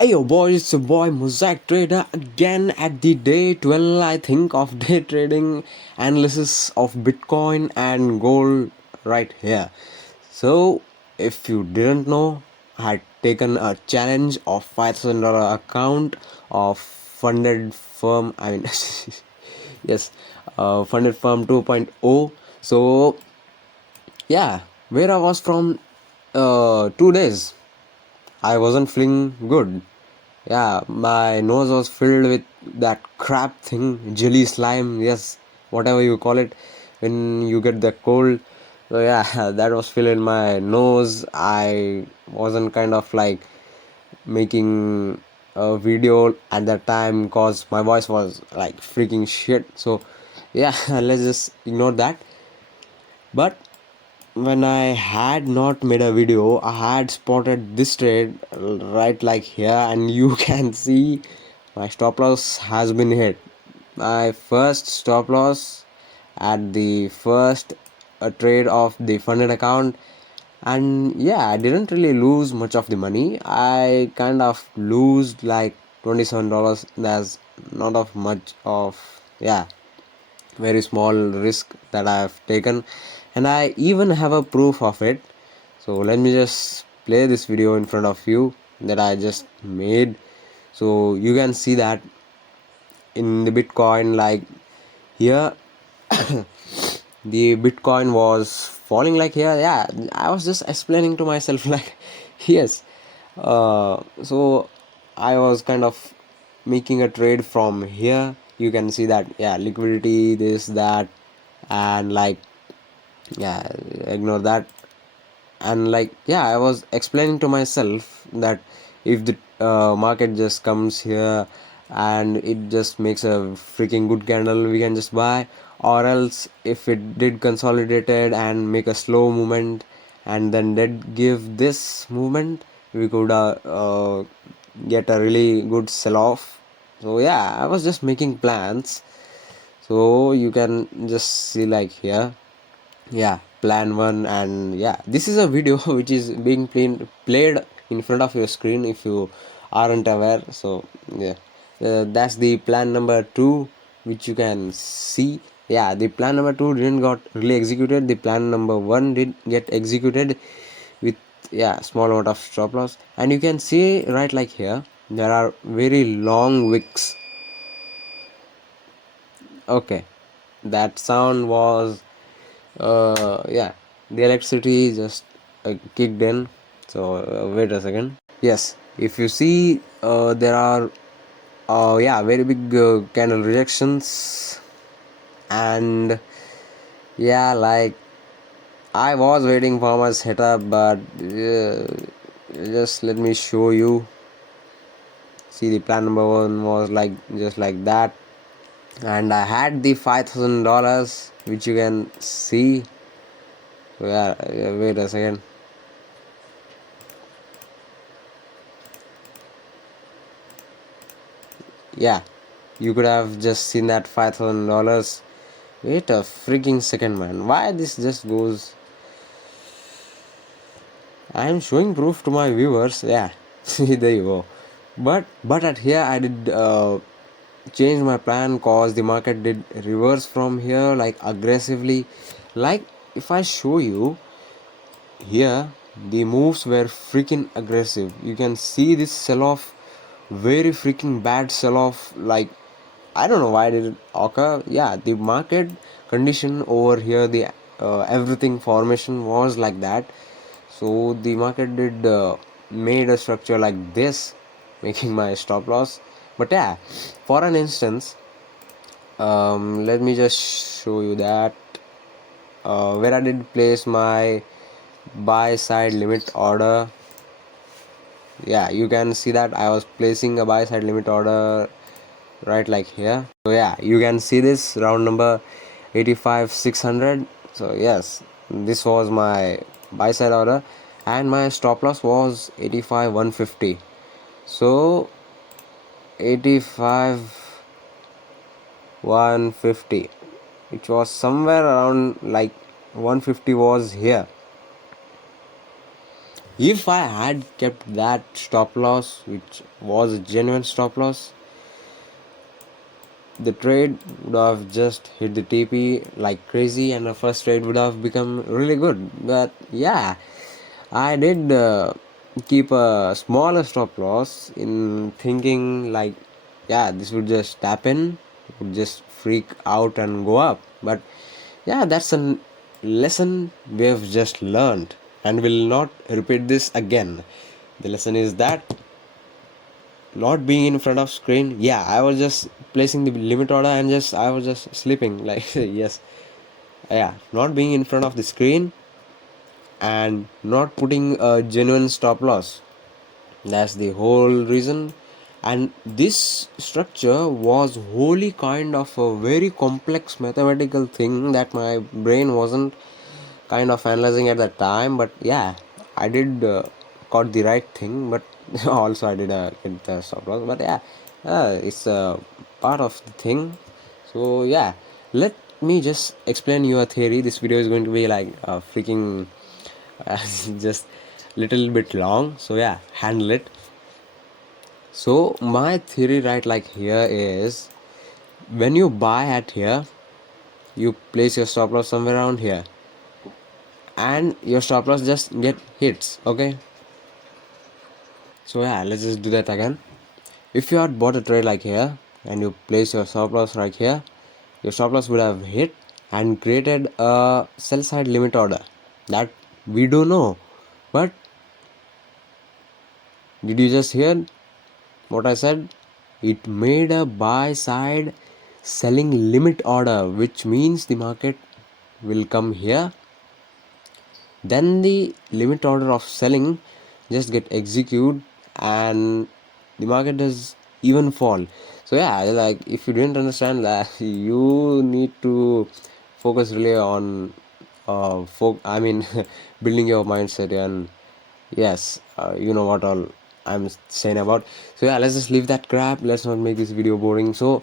Hey yo boys, it's your boy Mosaic Trader again at the day 12 I think of day trading analysis of Bitcoin and gold right here. So if you didn't know, I had taken a challenge of $5,000 account of funded firm, yes, funded firm 2.0. So yeah, where I was from 2 days I wasn't feeling good. Yeah, my nose was filled with that crap thing, jelly slime, yes, whatever you call it, when you get the cold. So yeah, that was filling my nose. I wasn't kind of like making a video at that time because my voice was like freaking shit. So yeah, let's just ignore that. But when I had not made a video, I had spotted this trade right like here, and you can see my stop loss has been hit. My first stop loss at the first trade of the funded account, and yeah, I didn't really lose much of the money. I kind of lose like $27. That's not of much of, yeah, very small risk that I have taken, and I even have a proof of it. So let me just play this video in front of you that I just made, so you can see that in the Bitcoin, like here the Bitcoin was falling like here. Yeah, I was just explaining to myself like yes, so I was kind of making a trade from here. You can see that, yeah, liquidity, this, that, and like, yeah, ignore that. And like, yeah, I was explaining to myself that if the market just comes here and it just makes a freaking good candle, we can just buy. Or else if it did consolidated and make a slow movement and then did give this movement, we could get a really good sell off. So yeah, I was just making plans. So you can just see like here, yeah, plan one. And yeah, this is a video which is being played in front of your screen if you aren't aware. So yeah, that's the plan number two, which you can see. Yeah, the plan number two didn't got really executed. The plan number one did get executed with, yeah, small amount of stop loss. And you can see right like here, there are very long wicks. Okay, that sound was, yeah, the electricity just kicked in. So wait a second. Yes, if you see, there are yeah, very big candle rejections. And yeah, like, I was waiting for my setup, but just let me show you. See, the plan number one was like just like that, and I had the $5,000, which you can see. So yeah, wait a second. Yeah, you could have just seen that $5,000. Wait a freaking second, man. Why this just goes? I am showing proof to my viewers. Yeah, see, there you go. But at here I did change my plan cause the market did reverse from here like aggressively. Like, if I show you here, the moves were freaking aggressive. You can see this sell off, very freaking bad sell off. Like, I don't know why did it occur. Yeah, the market condition over here, the everything formation was like that. So the market did made a structure like this, making my stop loss. But yeah, for an instance, let me just show you that where I did place my buy side limit order. Yeah, you can see that I was placing a buy side limit order right like here. So yeah, you can see this round number 85,600. So yes, this was my buy side order, and my stop loss was 85,150. So 85,150, which was somewhere around like 150 was here. If I had kept that stop loss, which was a genuine stop loss, the trade would have just hit the TP like crazy, and the first trade would have become really good. But yeah, I did keep a smaller stop loss in thinking like, yeah, this would just tap in, would just freak out and go up. But yeah, that's a lesson we have just learned and will not repeat this again. The lesson is that not being in front of screen, yeah, I was just placing the limit order and just I was just sleeping like yes, yeah, not being in front of the screen and not putting a genuine stop loss, that's the whole reason. And this structure was wholly kind of a very complex mathematical thing that my brain wasn't kind of analyzing at that time. But yeah, I did got the right thing, but also I did get the stop loss. But yeah, it's a part of the thing. So yeah, let me just explain you a theory. This video is going to be like freaking just little bit long, so yeah, handle it. So my theory right like here is, when you buy at here, you place your stop loss somewhere around here and your stop loss just get hits. Okay, so yeah, let's just do that again. If you had bought a trade like here and you place your stop loss right here, your stop loss would have hit and created a sell side limit order that we do know. But did you just hear what I said? It made a buy side selling limit order, which means the market will come here, then the limit order of selling just get executed and the market does even fall. So yeah, like if you didn't understand that, you need to focus really on I mean building your mindset. And yes, you know what all I'm saying about. So yeah, let's just leave that crap, let's not make this video boring. So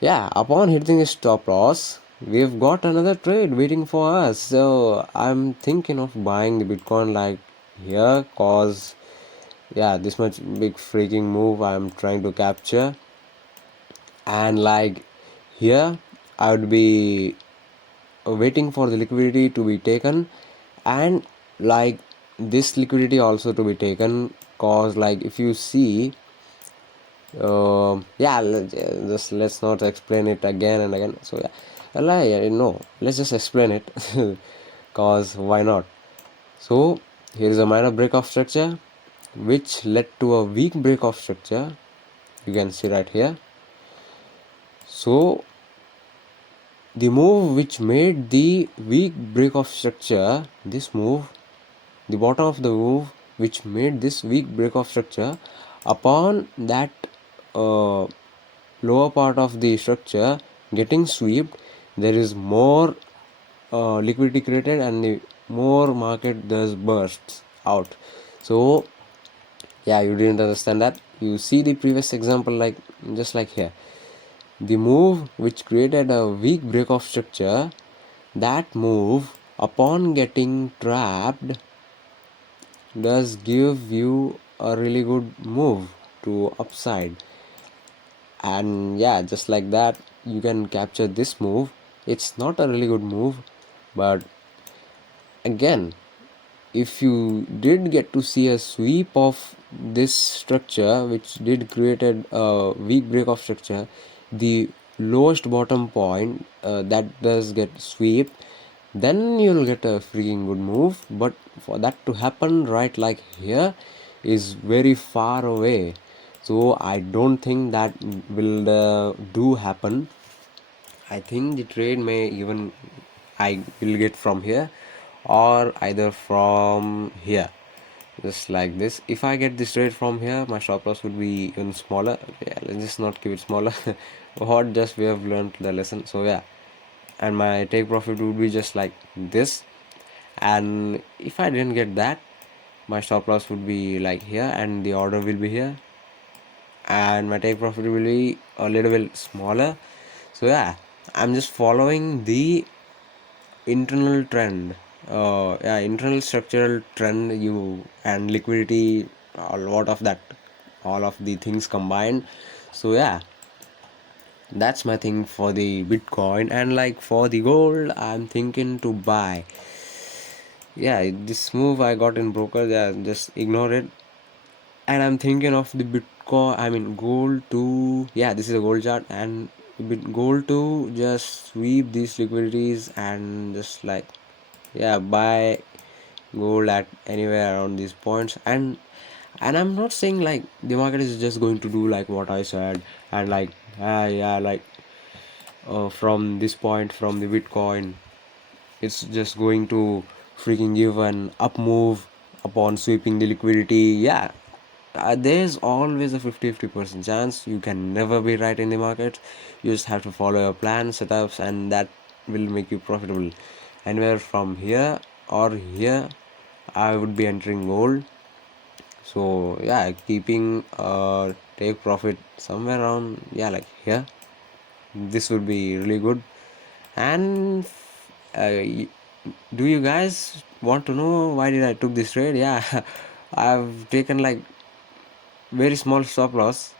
yeah, upon hitting a stop loss, we've got another trade waiting for us. So I'm thinking of buying the Bitcoin like here, cause yeah, this much big freaking move I'm trying to capture. And like here, I would be waiting for the liquidity to be taken, and like this liquidity also to be taken, cause like if you see, yeah, just let's not explain it again and again. So yeah, no, let's just explain it cause why not. So here is a minor break of structure which led to a weak break of structure, you can see right here. So the move which made the weak break of structure, this move, the bottom of the move which made this weak break of structure, upon that lower part of the structure getting swept, there is more liquidity created and the more market does bursts out. So yeah, you didn't understand that. You see the previous example, like just like here, the move which created a weak break of structure, that move upon getting trapped does give you a really good move to upside. And yeah, just like that, you can capture this move. It's not a really good move, but again, if you did get to see a sweep of this structure which did created a weak break of structure, the lowest bottom point that does get sweep, then you'll get a freaking good move. But for that to happen right like here is very far away, so I don't think that will do happen. I think the trade may even I will get from here or either from here, just like this. If I get this trade from here, my stop loss would be even smaller. Yeah, let's just not keep it smaller. What, just we have learned the lesson. So yeah, and my take profit would be just like this. And if I didn't get that, my stop loss would be like here and the order will be here, and my take profit will be a little bit smaller. So yeah, I'm just following the internal trend yeah, internal structural trend you and liquidity, a lot of that, all of the things combined. So yeah, that's my thing for the Bitcoin. And like for the gold, I'm thinking to buy. Yeah, this move I got in broker, yeah, just ignore it. And I'm thinking of the Bitcoin, I mean gold to, yeah, this is a gold chart, and gold to just sweep these liquidities and just like, yeah, buy gold at anywhere around these points. And I'm not saying like the market is just going to do like what I said, and like yeah, like from this point from the Bitcoin, it's just going to freaking give an up move upon sweeping the liquidity. Yeah, there's always a 50-50% chance. You can never be right in the market. You just have to follow your plan setups, and that will make you profitable. Anywhere from here or here, I would be entering gold. So yeah, keeping take profit somewhere around, yeah, like here, this would be really good. And do you guys want to know why did I took this trade? Yeah, I've taken like very small stop loss,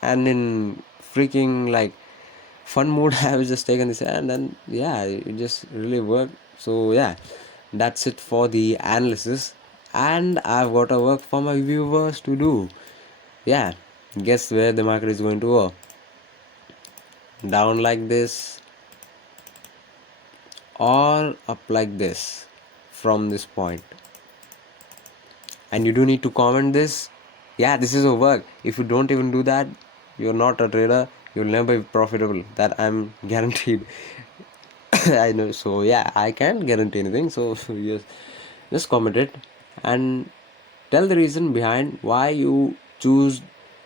and in freaking like fun mode I was just taking this, and then yeah, it just really worked. So yeah, that's it for the analysis, and I've got a work for my viewers to do. Yeah, guess where the market is going to go? Down like this or up like this from this point? And you do need to comment this. Yeah, this is a work. If you don't even do that, you're not a trader. You'll never be profitable. That I'm guaranteed. I know. So yeah, I can't guarantee anything. So yes, just comment it and tell the reason behind why you choose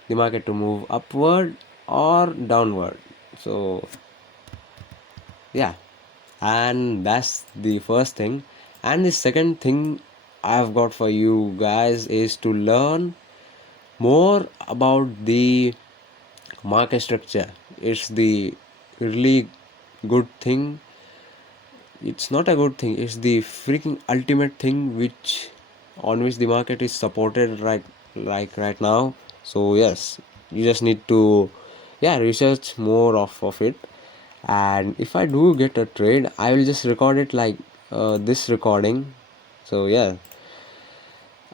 the market to move upward or downward. So yeah, and that's the first thing. And the second thing I've got for you guys is to learn more about the market structure. It's the really good thing. It's not a good thing, it's the freaking ultimate thing which on which the market is supported right now. So yes, you just need to, yeah, research more of it. And if I do get a trade, I will just record it like this recording. So yeah,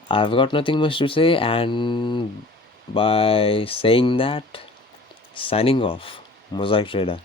I've got nothing much to say, and by saying that, signing off, Mosaic Trader.